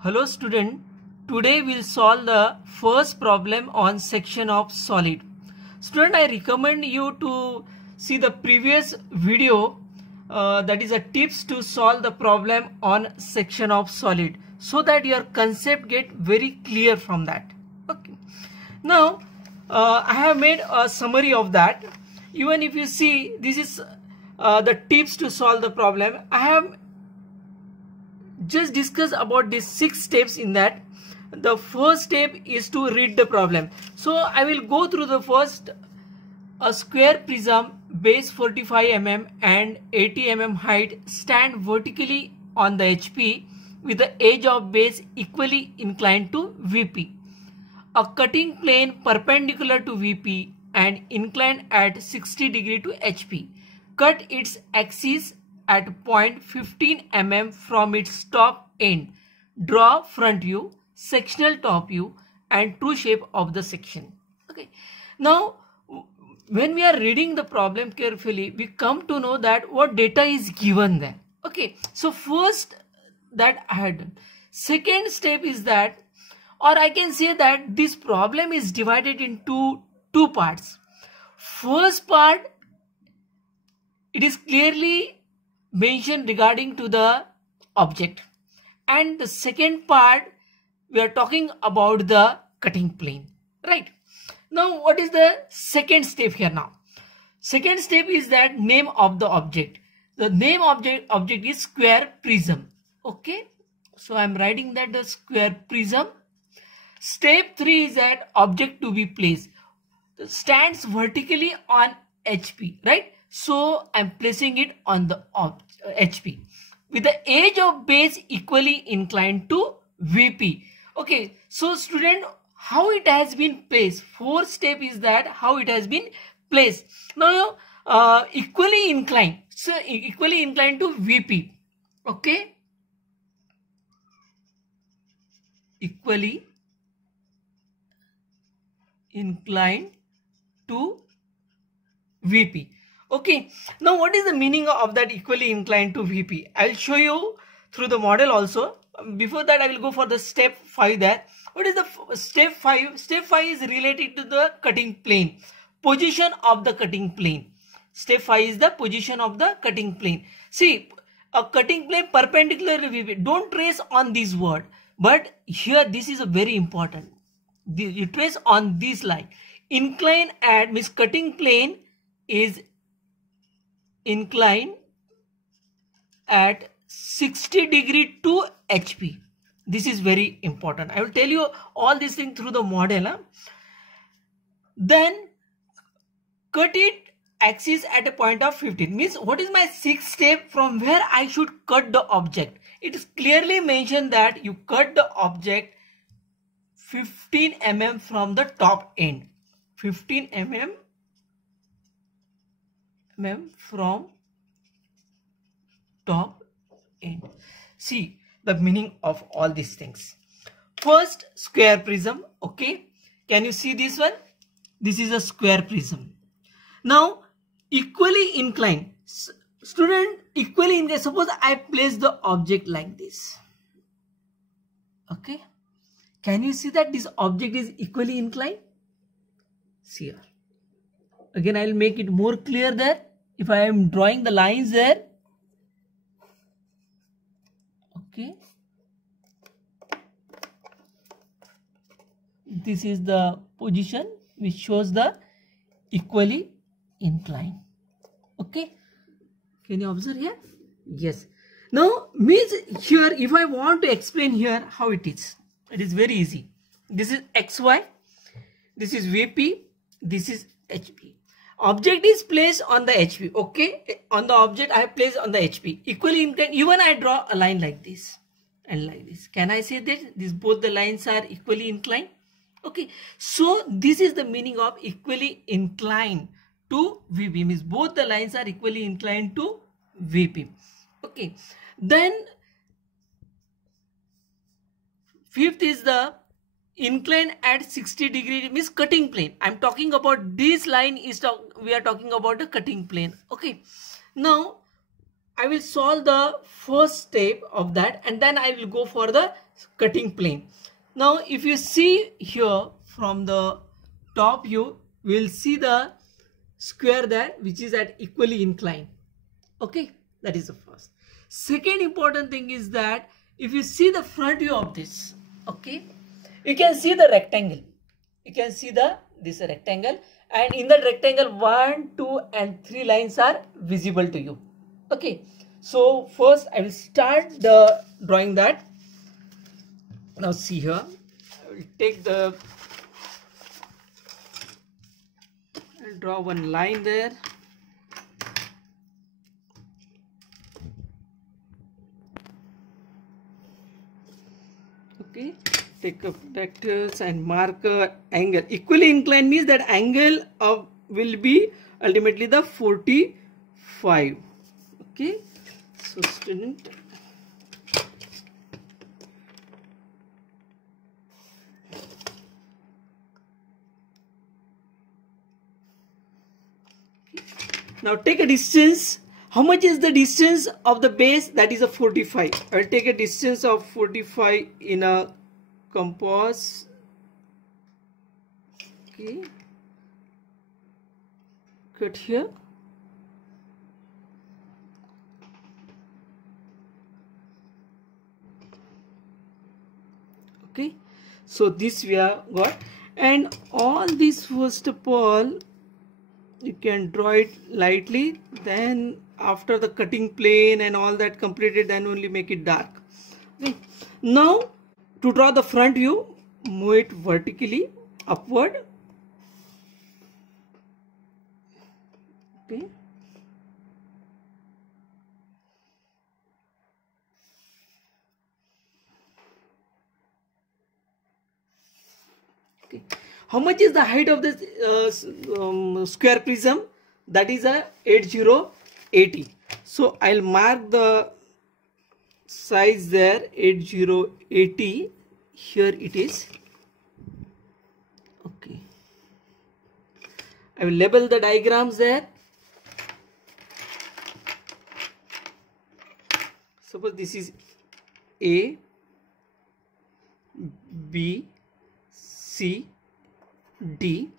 Hello student, today we'll solve the first problem on section of solid. Student, I recommend you to see the previous video that is a tips to solve the problem on section of solid so that your concept get very clear from that. Okay. Now I have made a summary of that. Even if you see this is the tips to solve the problem, I have just discuss about these 6 steps in that. The first step is to read the problem. So I will go through the first. A square prism, base 45 mm and 80 mm height, stand vertically on the HP with the edge of base equally inclined to VP. A cutting plane perpendicular to VP and inclined at 60 degree to HP. Cut its axis at point 15 mm from its top end. Draw front view, sectional top view and true shape of the section. Okay. Now when we are reading the problem carefully, we come to know that what data is given there. Okay. So first that I had done. Second step is that, or I can say that this problem is divided into two parts. First part, it is clearly mentioned regarding to the object, and the second part we are talking about the cutting plane, right? Now what is the second step here? Now second step is that name of the object. The name object is square prism. Okay, so I am writing that the square prism. Step 3 is that object to be placed. It stands vertically on HP, right? So I'm placing it on the HP with the edge of base equally inclined to VP. Okay, so student, how it has been placed? Fourth step is that how it has been placed. Now equally inclined. So equally inclined to VP. Okay, equally inclined to VP. Okay, now what is the meaning of that equally inclined to VP? I will show you through the model also. Before that, I will go for the step 5 there. What is the step 5? Step 5 is related to the cutting plane. Position of the cutting plane. Step 5 is the position of the cutting plane. See, a cutting plane perpendicular to VP. Don't trace on this word. But here this is a very important. You trace on this line. Incline at means cutting plane is incline at 60 degree to HP. This is very important. I will tell you all these things through the model. Then cut it axis at a point of 15. Means what is my 6th step from where I should cut the object? It is clearly mentioned that you cut the object 15 mm from the top end. 15 mm from top end. See the meaning of all these things. First, square prism. Okay, can you see this one? This is a square prism. Now equally inclined. Student, equally inclined. Suppose I place the object like this. Okay, can you see that this object is equally inclined? See here. Again, I will make it more clear there. If I am drawing the lines there. Okay. This is the position which shows the equally inclined. Okay. Can you observe here? Yes. Now, means here, if I want to explain here how it is very easy. This is XY. This is VP. This is HP. Object is placed on the HP. Okay, on the object I have placed on the HP. Equally inclined. Even I draw a line like this and like this. Can I say that these both the lines are equally inclined? Okay, so this is the meaning of equally inclined to VP. Means both the lines are equally inclined to VP. Okay, then fifth is the inclined at 60 degree means cutting plane. I'm talking about this line is we are talking about the cutting plane. Okay, now I will solve the first step of that and then I will go for the cutting plane. Now if you see here from the top view, we will see the square there which is at equally inclined. Okay, that is the first. Second important thing is that if you see the front view of this, okay, you can see the rectangle. You can see this rectangle, and in that rectangle 1, 2 and 3 lines are visible to you. Okay, so first I will start the drawing that. Now see here, I will take the, I'll draw one line there. Okay, take a vectors and mark a angle. Equally inclined means that angle of will be ultimately the 45. Okay, so student, now take a distance. How much is the distance of the base? That is a 45. I will take a distance of 45 in a compass. Okay, cut here. Okay, so this we have got, and all this first of all you can draw it lightly, then after the cutting plane and all that completed, then only make it dark. Okay, now to draw the front view, move it vertically upward. Okay, okay. How much is the height of this square prism? That is a 8080. So I'll mark the size there, 8080. Here it is. Okay, I will label the diagrams there. Suppose this is A, B, C, D.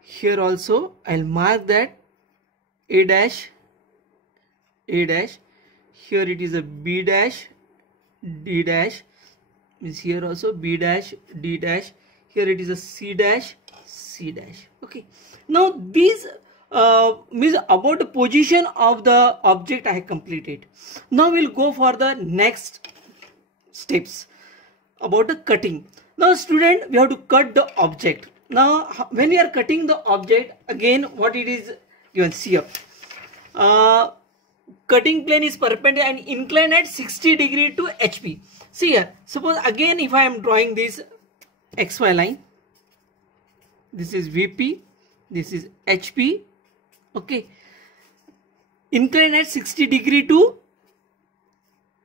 Here also I'll mark that A dash, A dash. Here it is a B dash, D dash. Means here also B dash, D dash. Here it is a C dash, C dash. Okay, now these means about the position of the object I have completed. Now we'll go for the next steps about the cutting. Now student, we have to cut the object. Now when we are cutting the object, again what it is given, see here, cutting plane is perpendicular and inclined at 60 degree to HP. See here, suppose again if I am drawing this XY line, this is VP, this is HP. Okay, inclined at 60 degree to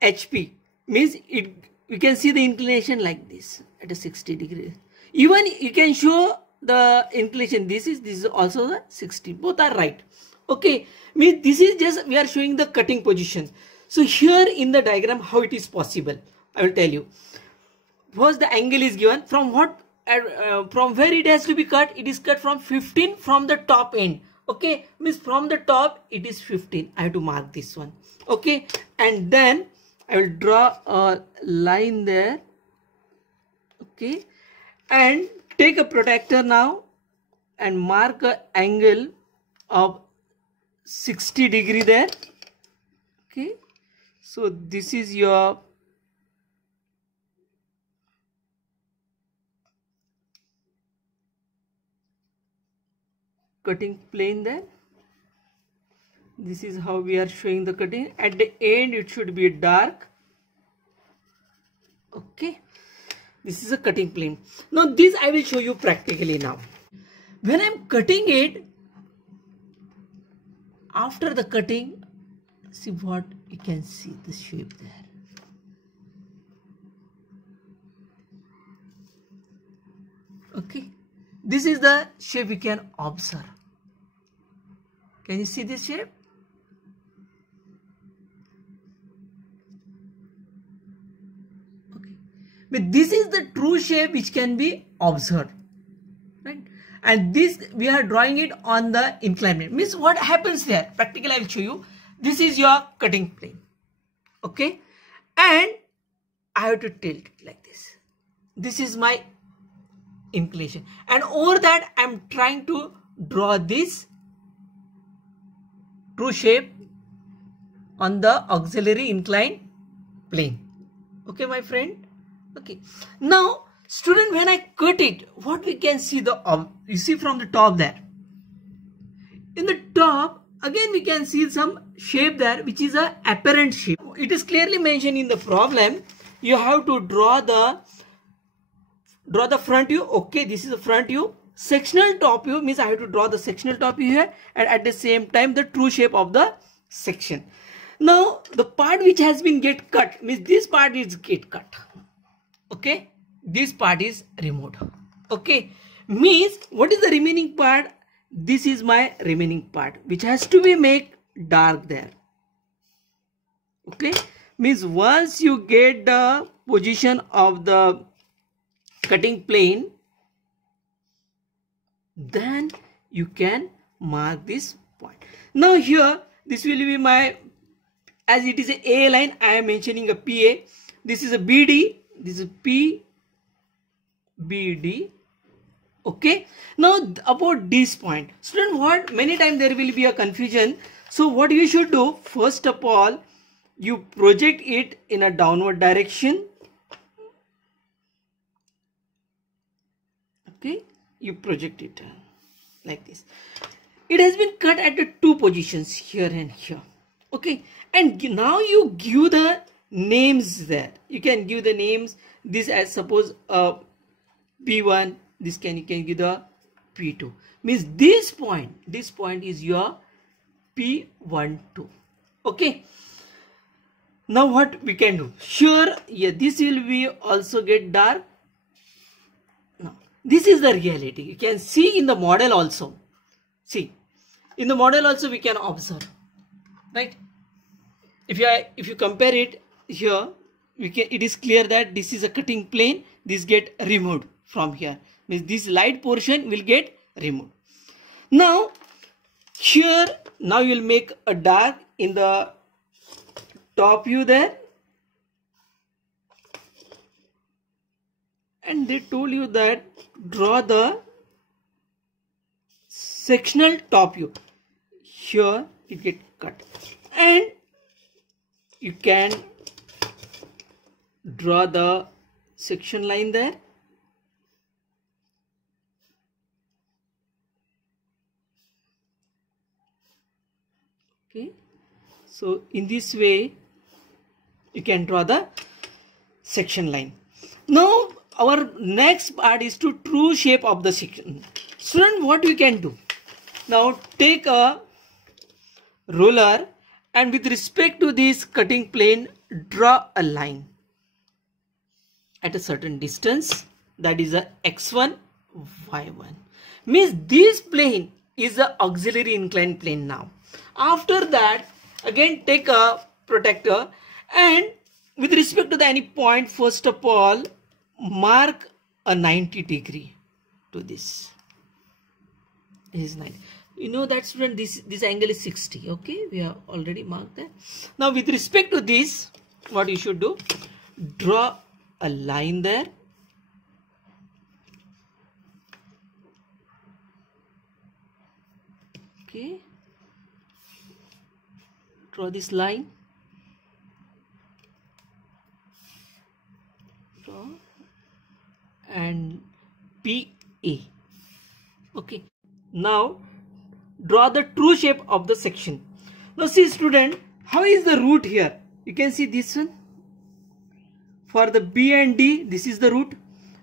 HP means it, you can see the inclination like this at a 60 degree. Even you can show the inclination, this is also the 60, both are right. Okay, means this is just we are showing the cutting position. So here in the diagram how it is possible, I will tell you. First the angle is given from what, from where it has to be cut. It is cut from 15 from the top end. Okay, means from the top it is 15. I have to mark this one. Okay, and then I will draw a line there. Okay, and take a protractor now and mark an angle of 60 degree there. Okay, so this is your cutting plane there. This is how we are showing the cutting. At the end it should be dark. Okay, this is a cutting plane. Now this I will show you practically now. When I am cutting it, after the cutting, see what you can see the shape there. Okay, this is the shape we can observe. Can you see this shape? Okay, But this is the true shape which can be observed, right? And this we are drawing it on the inclined plane. Means what happens there? Practically I will show you. This is your cutting plane, okay, and I have to tilt it like this. This is my inclination, and over that I am trying to draw this true shape on the auxiliary inclined plane. Okay, my friend. Okay, now student, when I cut it, what we can see, you see from the top there, in the top again we can see some shape there which is a apparent shape. It is clearly mentioned in the problem. You have to draw the front view. Okay, this is the front view. Sectional top view means I have to draw the sectional top view here, and at the same time the true shape of the section. Now the part which has been get cut means this part is get cut. Okay, this part is removed. Okay, means what is the remaining part? This is my remaining part which has to be made dark there. Okay, means once you get the position of the cutting plane, then you can mark this point. Now here this will be my, as it is a A line, I am mentioning a PA. This is a BD, this is P BD. Okay, now about this point, student, what many times there will be a confusion. So what you should do, first of all, you project it in a downward direction. Okay, you project it like this. It has been cut at the two positions, here and here. Okay, and now you give the names there. You can give the names. This as suppose P1. This you can give the P2. Means this point is your P12. Okay. Now what we can do? Sure, yeah, this will be also get dark. Now this is the reality. You can see in the model also. See, in the model also we can observe, right? If you compare it here, it is clear that this is a cutting plane. This get removed from here. Means this light portion will get removed. Now here, now you will make a dark in the top view there, and they told you that draw the sectional top view. Here it get cut, and you can draw the section line there. Okay, so in this way you can draw the section line. Now our next part is to true shape of the section. Student, what we can do? Now take a ruler and with respect to this cutting plane, draw a line at a certain distance, that is a x1, y1. Means this plane is the auxiliary inclined plane now. After that, again take a protractor and with respect to the any point, first of all mark a 90 degree to this. Is 90. You know that, student, this angle is 60. Okay, we have already marked that. Now with respect to this, what you should do, draw a line there. Okay, draw this line, draw, and PA. Okay, now draw the true shape of the section. Now see, student, how is the root here? You can see this one. For the B and D, this is the root,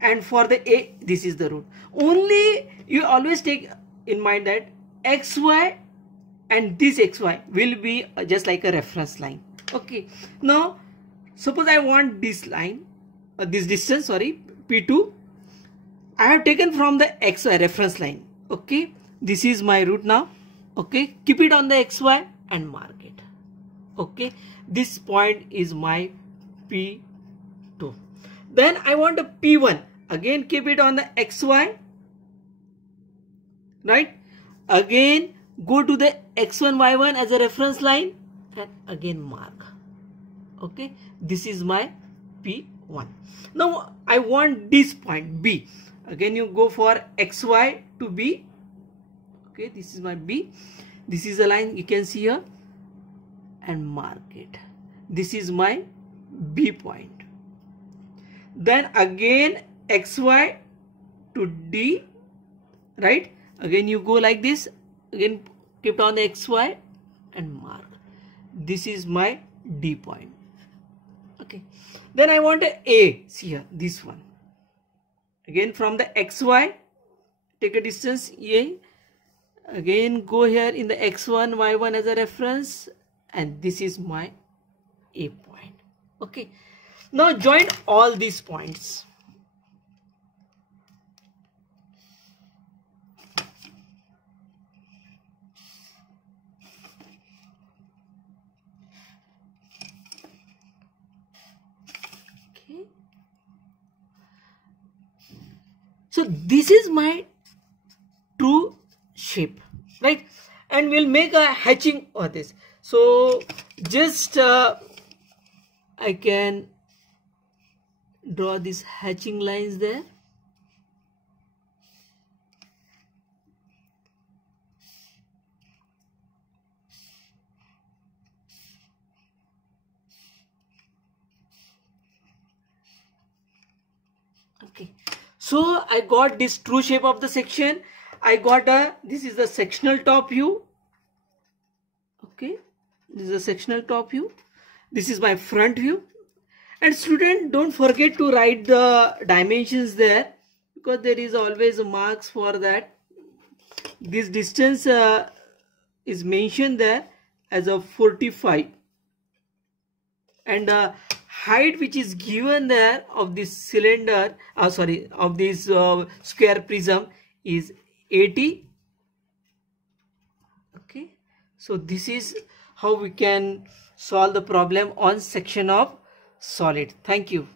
and for the A, this is the root. Only you always take in mind that XY and this XY will be just like a reference line. Okay, now suppose I want this line, this distance, sorry, P2, I have taken from the XY reference line. Okay, this is my root now. Okay, keep it on the XY and mark it. Okay, this point is my P2. Then I want a P1. Again keep it on the XY. Right? Again go to the X1, Y1 as a reference line and again mark. Okay, this is my P1. Now I want this point B. Again you go for XY to B. Okay, this is my B. This is a line you can see here and mark it. This is my B point. Then again XY to D. Right? Again you go like this. Again keep on the XY and mark. This is my D point. Okay. Then I want A. See here, this one. Again from the XY, take a distance A. Again go here in the X1, Y1 as a reference, and this is my A point. Okay. Now join all these points. So this is my true shape, right? And we'll make a hatching of this. So just I can draw these hatching lines there. Okay. So I got this true shape of the section. I got this is the sectional top view. Okay, this is a sectional top view. This is my front view. And student, don't forget to write the dimensions there, because there is always marks for that. This distance is mentioned there as a 45, and height which is given there of this cylinder, of this square prism is 80. Okay, so this is how we can solve the problem on section of solid. Thank you.